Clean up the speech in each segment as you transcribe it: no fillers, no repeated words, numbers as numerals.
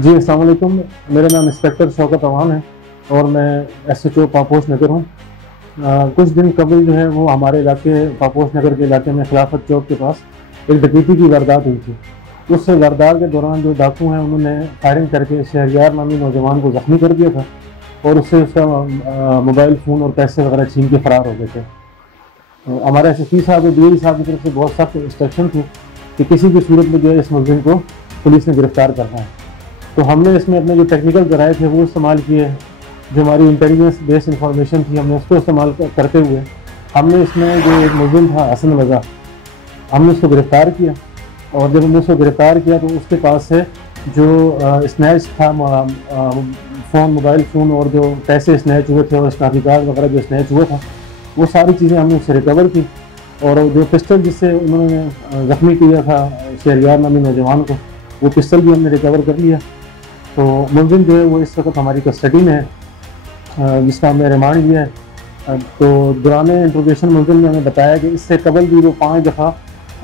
जी अस्सलाम वालेकुम। मेरा नाम इंस्पेक्टर शौकत अवान है और मैं SHO पापोश नगर हूँ। कुछ दिन कबल जो है वो हमारे इलाके पापोश नगर के इलाके में खिलाफत चौक के पास एक डकैती की वारदात हुई थी। उस वारदात के दौरान जो डाकू हैं उन्होंने फायरिंग करके शहरियार नामी नौजवान को ज़ख्मी कर दिया था और उससे उसका मोबाइल फ़ोन और पैसे वगैरह छीन के फ़रार हो गए थे। हमारे SSP साहब और DI साहब की तरफ से बहुत सख्त इंस्ट्रक्शन थी कि किसी भी सूरत में जो है इस मुलजिम को पुलिस ने गिरफ़्तार करना है। तो हमने इसमें अपने जो टेक्निकल ज़राए थे वो इस्तेमाल किए, जो हमारी इंटेलिजेंस बेस्ड इंफॉर्मेशन थी हमने उसको इस्तेमाल करते हुए हमने इसमें जो एक मुलजिम था हसन वज़ा, हमने उसको गिरफ़्तार किया। और जब हमने उसको गिरफ़्तार किया तो उसके पास से जो स्नैच था, फ़ोन, मोबाइल फ़ोन और जो पैसे स्नैच हुए थे और स्नैपी कार्ड वगैरह जो स्नैच हुआ था, वो सारी चीज़ें हमने उससे रिकवर की। और जो पिस्टल जिससे उन्होंने ज़ख्मी किया था शहरियार नामी नौजवान को, वो पिस्टल भी हमने रिकवर कर लिया। तो मुलजिम जो है वो इस वक्त हमारी कस्टडी में है, जिसका हमने रिमांड लिया है। तो दौरान इंट्रोगेशन मुलजिम ने हमें बताया कि इससे कबल भी वो 5 दफ़ा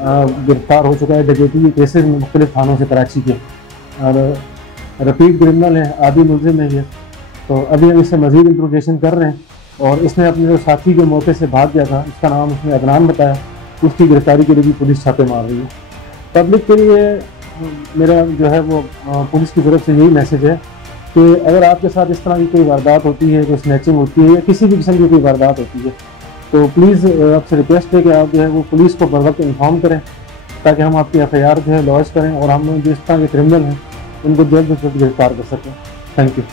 गिरफ्तार हो चुका है डकैती के केसेस में मुख्तलिफ थानों से कराची के, और रिपीट क्रिमिनल है, आदि मुलजिम है ये। तो अभी हम इससे मज़ीद इंट्रोगेशन कर रहे हैं और इसने अपने जो साथी के मौके से भाग गया था, उसका नाम उसने अदनान बताया, उसकी गिरफ्तारी के लिए भी पुलिस छापे मार रही है। पब्लिक के लिए मेरा जो है वो पुलिस की तरफ से यही मैसेज है कि अगर आपके साथ इस तरह की कोई वारदात होती है, कोई स्नैचिंग होती है या किसी भी किस्म की कोई वारदात होती है, तो प्लीज़ आपसे रिक्वेस्ट है कि आप जो है वो पुलिस को बर वक्त इन्फॉर्म करें, ताकि हम आपकी FIR जो है लॉन्च करें और हम जो इस तरह के क्रिमिनल हैं उनको जल्द से जल्द गिरफ्तार कर सकें। Thank you.